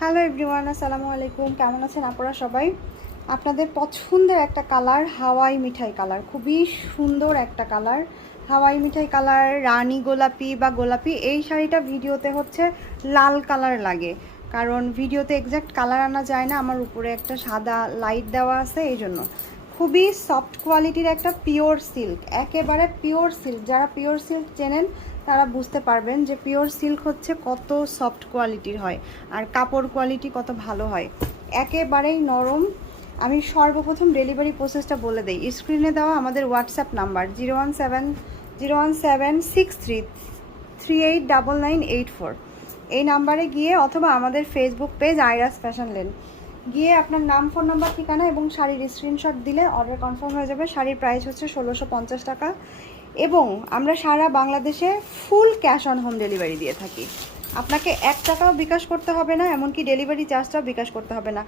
Hello everyone, আসসালামু আলাইকুম। কেমন আছেন আপনারা সবাই? আপনাদের পছন্দের একটা কালার, হাওয়াই মিঠাই কালার, খুবই সুন্দর একটা কালার, হাওয়াই মিঠাই কালার, রানী গোলাপি বা গোলাপি। এই শাড়িটা ভিডিওতে হচ্ছে লাল কালার লাগে, কারণ ভিডিওতে এক্স্যাক্ট কালার আনা যায় না। আমার উপরে একটা সাদা লাইট দেওয়া আছে, এই জন্য। খুবই সফট কোয়ালিটির একটা পিওর সিল্ক, একেবারে পিওর সিল্ক। যারা পিওর সিল্ক চেনেন তারা বুঝতে পারবেন যে পিওর সিল্ক হচ্ছে কত সফট কোয়ালিটির হয় আর কাপড় কোয়ালিটি কত ভালো হয়, একেবারেই নরম। আমি সর্বপ্রথম ডেলিভারি প্রসেসটা বলে দিই। স্ক্রিনে দেওয়া আমাদের হোয়াটসঅ্যাপ নাম্বার 0170163389984, এই নাম্বারে গিয়ে অথবা আমাদের ফেসবুক পেজ আইরাস ফ্যাশন লেন গিয়ে আপনার নাম, ফোন নাম্বার, ঠিকানা এবং শাড়ির স্ক্রিনশট দিলে অর্ডার কনফার্ম হয়ে যাবে। শাড়ির প্রাইস হচ্ছে 1650 টাকা এবং আমরা সারা বাংলাদেশে full cash on home delivery দিয়ে থাকি। আপনাকে 1 টাকাও বিকাশ করতে হবে না, এমনকি ডেলিভারি চার্জটাও বিকাশ করতে হবে না।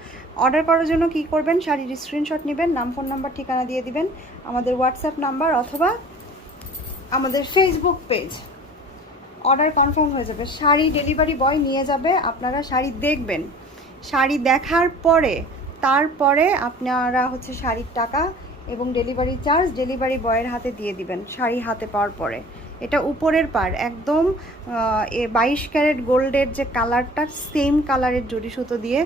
অর্ডার করার জন্য কি করবেন, শাড়ির স্ক্রিনশট নেবেন, নাম, ফোন নাম্বার, ঠিকানা দিয়ে দিবেন, আমাদের হোয়াটসঅ্যাপ নাম্বার অথবা আমাদের ফেসবুক পেজ, অর্ডার কনফার্ম হয়ে যাবে। শাড়ি ডেলিভারি বয় নিয়ে যাবে, আপনারা শাড়ি দেখবেন, শাড়ি দেখার পরে তারপরে আপনারা হচ্ছে শাড়ির টাকা এবং ডেলিভারি চার্জ ডেলিভারি বয়ের হাতে দিয়ে দিবেন শাড়ি হাতে পাওয়ার পরে। এটা উপরের পার একদম 22 ক্যারেট গোল্ডের যে কালারটা, সেম কালারের জড়ি সুতো দিয়ে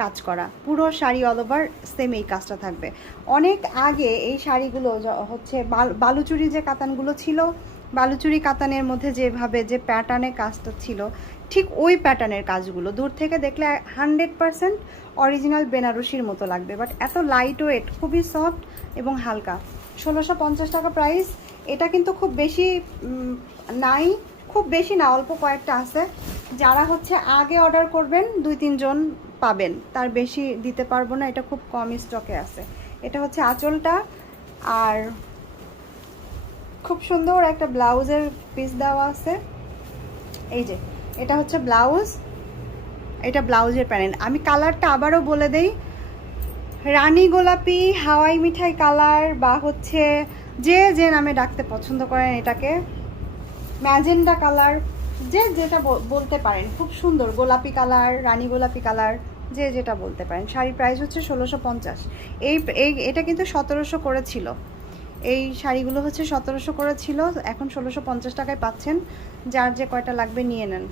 কাজ করা, পুরো শাড়ি অল ওভার সেম এই কাজটা থাকবে। অনেক আগে এই শাড়িগুলো হচ্ছে বালুচুরি যে কাতানগুলো ছিল, বালুচুরি কাতানের মধ্যে যেভাবে যে প্যাটার্নে কাজটা ছিল, ঠিক ওই প্যাটার্নের কাজগুলো দূর থেকে দেখলে 100% অরিজিনাল বেনারসির মতো লাগবে, বাট এত লাইট ওয়েট, খুবই সফট এবং হালকা। 1650 টাকা প্রাইস। এটা কিন্তু খুব বেশি নাই, খুব বেশি না, অল্প কয়েকটা আছে। যারা হচ্ছে আগে অর্ডার করবেন 2-3 জন পাবেন, তার বেশি দিতে পারবো না, এটা খুব কম স্টকে আছে। এটা হচ্ছে আঁচলটা, আর খুব সুন্দর একটা ব্লাউজের পিস দেওয়া আছে। এই যে এটা হচ্ছে ব্লাউজ, এটা ব্লাউজের প্যানেল। আমি কালারটা আবারও বলে দেই, রানী গোলাপি, হাওয়াই মিঠাই কালার, বা হচ্ছে যে যে নামে ডাকতে পছন্দ করেন এটাকে, ম্যাজেন্ডা কালার, যে যেটা বলতে পারেন। খুব সুন্দর গোলাপি কালার, রানী গোলাপি কালার, যে যেটা বলতে পারেন। শাড়ির প্রাইস হচ্ছে 1650। এটা কিন্তু 1700 করেছিল, এই শাড়িগুলো হচ্ছে 1700 করেছিল, এখন 1650 টাকায় পাচ্ছেন। যার যে কয়টা লাগবে নিয়ে নেন।